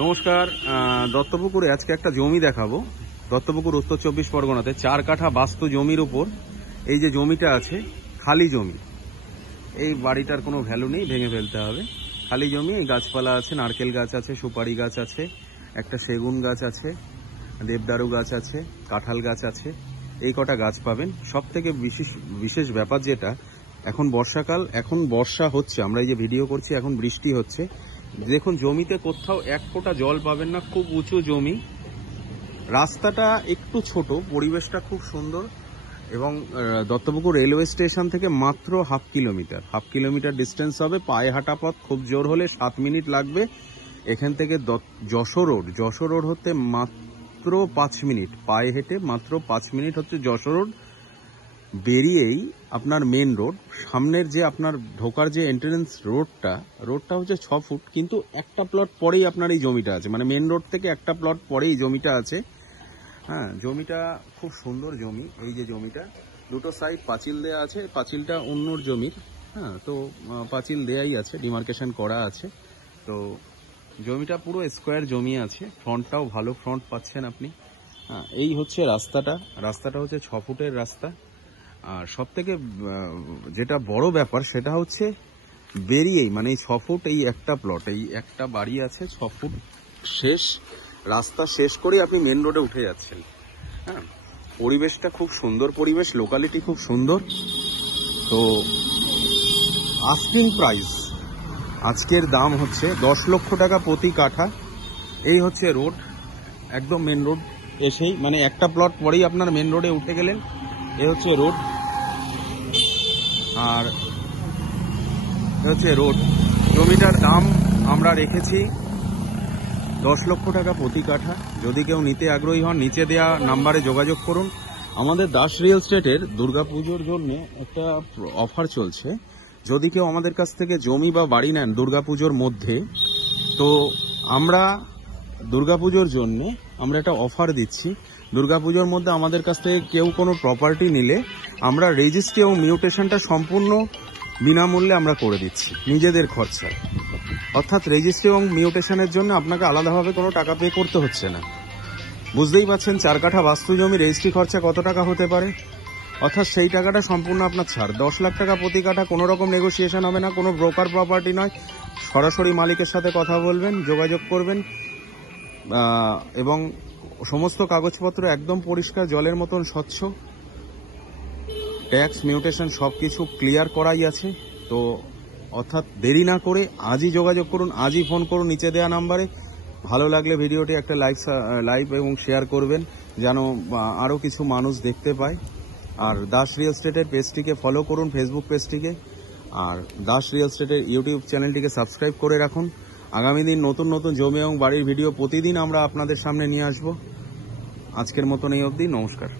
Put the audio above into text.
নমস্কার। দত্তপুকুরে আজকে একটা জমি দেখাবো। দত্তপুকুর উত্তর 24 পরগনাতে 4 কাঠা বাস্তু জমির উপর এই যে জমিটা আছে, খালি জমি। এই বাড়িটার কোনো ভ্যালু নেই, ভেঙে ফেলতে হবে। খালি জমি, গাছপালা আছে, নারকেল গাছ আছে, সুপারি গাছ আছে, একটা সেগুন গাছ আছে, দেবদারু গাছ আছে, কাঁঠাল গাছ আছে। এই কটা গাছ পাবেন। সব থেকে বিশেষ ব্যাপার যেটা, এখন বর্ষাকাল, এখন বর্ষা হচ্ছে, আমরা এই যে ভিডিও করছি এখন বৃষ্টি হচ্ছে। দেখুন জমিতে কোথাও এক ফোঁটা জল পাবেন না, খুব উঁচু জমি। রাস্তাটা একটু ছোট, পরিবেশটা খুব সুন্দর এবং দত্তপুকুর রেলওয়ে স্টেশন থেকে মাত্র হাফ কিলোমিটার ডিস্টেন্স হবে। পায়ে হাঁটা পথ, খুব জোর হলে 7 মিনিট লাগবে। এখান থেকে যশোর রোড হতে মাত্র 5 মিনিট, পায়ে হেঁটে মাত্র 5 মিনিট হচ্ছে যশোর রোড। বেরিয়েই আপনার মেন রোড, সামনের যে আপনার ঢোকার যে এন্ট্রেন্স রোডটা হচ্ছে 6 ফুট, কিন্তু একটা প্লট পরেই আপনার এই জমিটা আছে, মানে মেন রোড থেকে একটা প্লট পরেই জমিটা আছে। হ্যাঁ, জমিটা খুব সুন্দর জমি। এই যে জমিটা, দুটো সাইড পাঁচিল দেয়া আছে, পাঁচিলটা অন্যর জমির। হ্যাঁ, তো পাঁচিল দেয়াই আছে, ডিমার্কেশন করা আছে। তো জমিটা পুরো স্কোয়ার জমি আছে, ফ্রন্টটাও ভালো ফ্রন্ট পাচ্ছেন আপনি। হ্যাঁ, এই হচ্ছে রাস্তাটা হচ্ছে 6 ফুটের রাস্তা। আর সব থেকে যেটা বড় ব্যাপার সেটা হচ্ছে বেরিয়েই, মানে এই 6 ফুট, এই একটা প্লট, এই একটা বাড়ি আছে, 6 ফুট শেষ রাস্তা শেষ করে আপনি মেন রোডে উঠে যাচ্ছেন। হ্যাঁ, পরিবেশটা খুব সুন্দর, পরিবেশ, লোকালিটি খুব সুন্দর। তো আস্কিং প্রাইস আজকের দাম হচ্ছে 10 লক্ষ টাকা প্রতি কাঠা। এই হচ্ছে রোড, একদম মেন রোড এসেই, মানে একটা প্লট পরেই আপনার মেন রোডে উঠে গেলেন। এ হচ্ছে রোড, আর হচ্ছে রোড। জমিটার দাম আমরা রেখেছি 10 লক্ষ টাকা প্রতি কাঠা। যদি কেউ নিতে আগ্রহী হন, নিচে দেয়া নাম্বারে যোগাযোগ করুন। আমাদের দাস রিয়েল এস্টেটের দুর্গাপুজোর জন্য একটা অফার চলছে। যদি কেউ আমাদের কাছ থেকে জমি বা বাড়ি নেন দুর্গাপুজোর মধ্যে, তো আমরা দুর্গাপুজোর জন্য আমরা একটা অফার দিচ্ছি। দুর্গাপুজোর মধ্যে আমাদের কাছ থেকে কেউ কোনো প্রপার্টি নিলে আমরা রেজিস্ট্রি এবং মিউটেশনটা সম্পূর্ণ বিনামূল্যে আমরা করে দিচ্ছি, নিজেদের খরচায়। অর্থাৎ রেজিস্ট্রি এবং মিউটেশনের জন্য আপনাকে আলাদাভাবে কোনো টাকা পে করতে হচ্ছে না। বুঝতেই পারছেন 4 কাঠা বাস্তু জমি রেজিস্ট্রি খরচা কত টাকা হতে পারে। অর্থাৎ সেই টাকাটা সম্পূর্ণ আপনার ছাড়। 10 লাখ টাকা প্রতি কাঠা, কোনো রকম নেগোসিয়েশন হবে না, কোনো ব্রোকার প্রপার্টি নয়। সরাসরি মালিকের সাথে কথা বলবেন, যোগাযোগ করবেন, এবং সমস্ত কাগজপত্র একদম পরিষ্কার জলের মতন স্বচ্ছ। ট্যাক্স, মিউটেশন সবকিছু ক্লিয়ার করাই আছে। তো অর্থাৎ দেরি না করে আজই যোগাযোগ করুন, আজই ফোন করুন নিচে দেওয়া নাম্বারে। ভালো লাগলে ভিডিওটি একটা লাইক এবং শেয়ার করবেন, যেন আরও কিছু মানুষ দেখতে পায়। আর দাস রিয়েল এস্টেটের পেজটিকে ফলো করুন, ফেসবুক পেজটিকে। আর দাস রিয়েল এস্টেটের ইউটিউব চ্যানেলটিকে সাবস্ক্রাইব করে রাখুন। আগামী দিন নতুন নতুন জমি এবং বাড়ির ভিডিও প্রতিদিন আমরা আপনাদের সামনে নিয়ে আসব। আজকের মতন এই অবধি, নমস্কার।